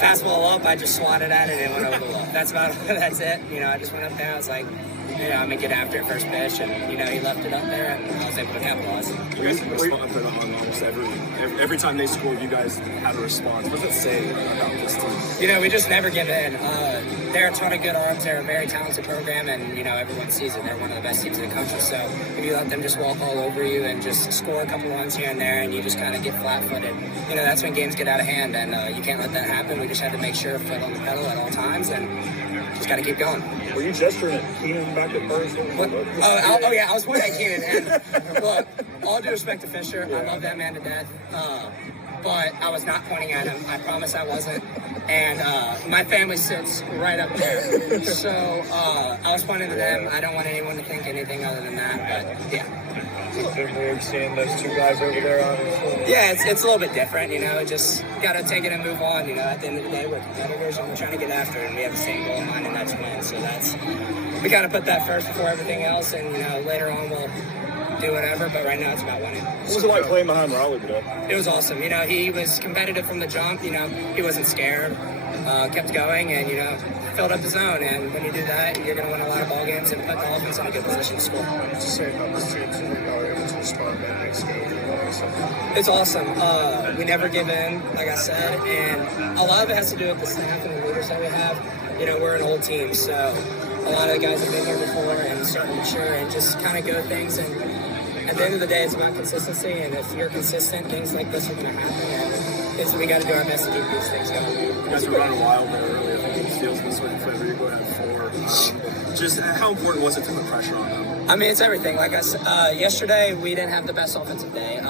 fastball up, I just swatted at it and it went over the wall. That's it. I just went up there. I was like, I'm going to get after it first pitch. And, he left it up there and I was able to capitalize. You guys have responded for almost every time they scored, you guys had a response. What does it say about this team? We just never give in. They're a ton of good arms. They're a very talented program, and, everyone sees it. They're one of the best teams in the country. So if you let them just walk all over you and just score a couple runs here and there and you just kind of get flat-footed, that's when games get out of hand, and you can't let that happen. We just had to make sure foot on the pedal at all times and just got to keep going. Were you gesturing at Keenan back at first? Oh, yeah, I was pointing at Keenan. And look, all due respect to Fisher, I love that man to death. But I was not pointing at him. I promise I wasn't. And my family sits right up there. So I was pointing to them. I don't want anyone to think anything other than that. But, yeah. It's a bit weird seeing those two guys over there on the floor. Yeah, it's a little bit different, Just got to take it and move on. At the end of the day, we're competitors and we're trying to get after it. And we have the same goal in mind, and that's win. So we got to put that first before everything else. And, later on we'll do whatever. But right now it's about winning. What was it like playing behind Raleigh today? It was awesome. He was competitive from the jump. He wasn't scared. Kept going and, filled up the zone. And when you do that, you're going to win a lot of ball games and put the offense in a good position to score. It's awesome. We never give in, like I said, and a lot of it has to do with the staff and the leaders that we have. We're an old team, so a lot of the guys have been here before and starting to mature and just kind of go things. And at the end of the day, it's about consistency, and if you're consistent, things like this are going to happen. And we got to do our best to keep these things going. You guys were running wild there earlier. I think Steele's been sort of flavor. You go ahead 4. Just how important was it to put pressure on them? It's everything. Like I said, yesterday we didn't have the best offensive day.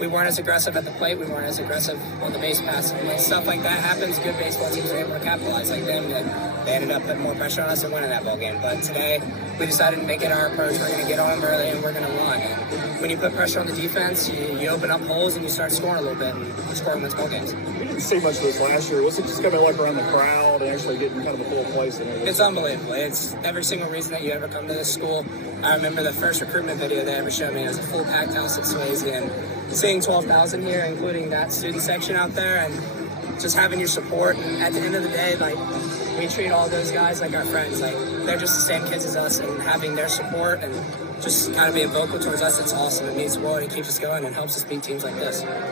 We weren't as aggressive at the plate. We weren't as aggressive on the base pass. And when stuff like that happens, good baseball teams are able to capitalize like them. And they ended up putting more pressure on us and winning that ball game. But today we decided to make it our approach. We're going to get on them early and we're going to run. And when you put pressure on the defense, you open up holes and you start scoring a little bit. And scoring wins ball games. We didn't see much of this last year. Was it just kind of like around the crowd and actually getting kind of a full place? It's unbelievable. It's every single reason that you ever come to this school. I remember the first recruitment video they ever showed me. It was a full packed house at Swayze, and seeing 12,000 here, including that student section out there, and just having your support. And at the end of the day, we treat all those guys like our friends. They're just the same kids as us, and having their support and just kind of being vocal towards us, it's awesome. It means the world and it keeps us going and helps us beat teams like this.